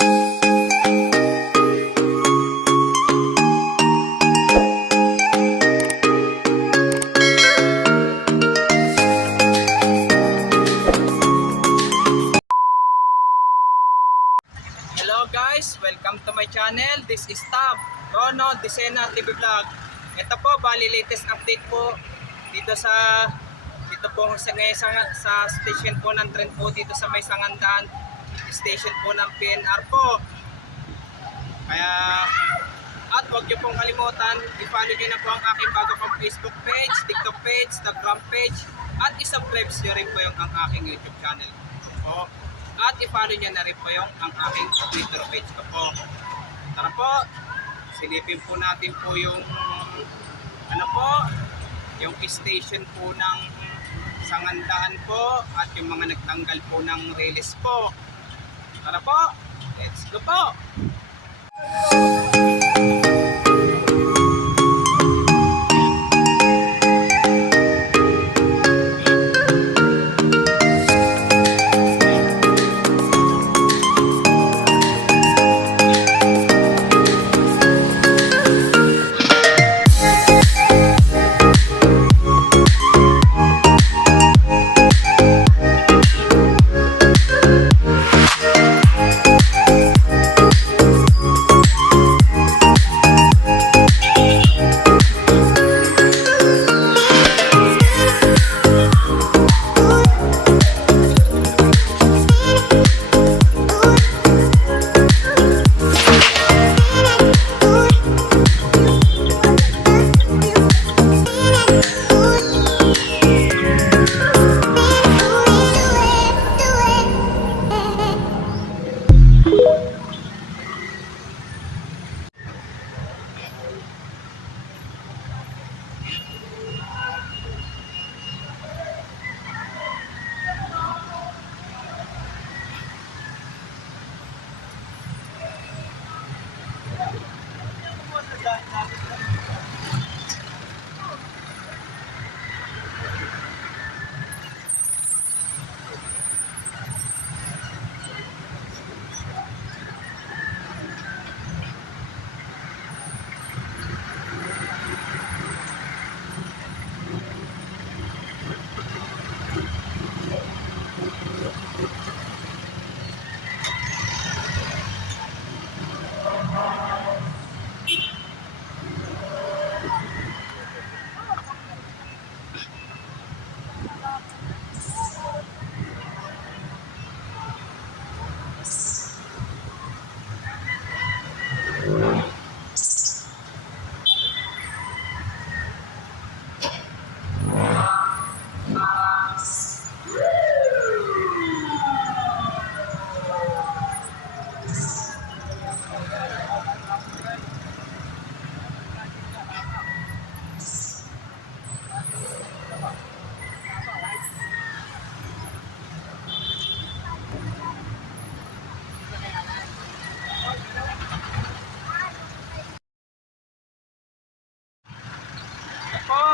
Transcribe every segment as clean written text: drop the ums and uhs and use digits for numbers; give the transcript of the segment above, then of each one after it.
Hello guys, welcome to my channel. This is Tab, Rono Disena TV Vlog. Ito po, bali latest update po dito po sa station po ng tren po dito sa may Sangandaan station po ng PNR po. Kaya at huwag niyo pong kalimutan, i-follow niyo na po ang aking bago kong Facebook page, TikTok page, Instagram page, at i-subscribe niyo rin po yung ang aking YouTube channel po. At i-follow niya na rin po yung ang aking Twitter page ko po. Tara po, silipin po natin po yung yung station po ng Sangandaan po at yung mga nagtanggal po ng release po. Tara po, let's go po!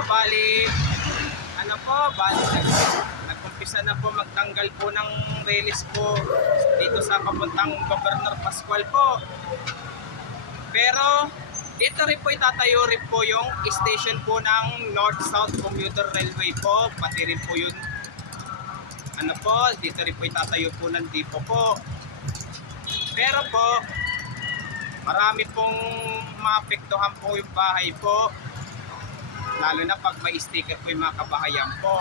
Bali nagkumpisa na po magtanggal po ng release po dito sa papuntang Governor Pascual po. Pero dito rin po itatayo rin po yung station po ng North-South Commuter Railway po, pati rin po yun dito rin po itatayo po ng depot po. Pero po marami pong maapektuhan po yung bahay po, lalo na pag may sticker po yung mga kabahayan po.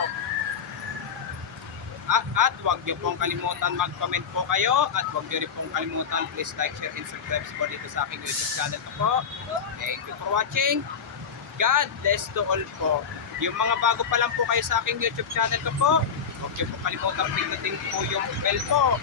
At huwag niyo pong kalimutan mag-comment po kayo, at huwag niyo rin pong kalimutan please like, share, and subscribe po dito sa aking YouTube channel po. Thank you for watching. God bless to all po. Yung mga bago pa lang po kayo sa aking YouTube channel ko po, huwag niyo pong kalimutan pindutin po yung bell po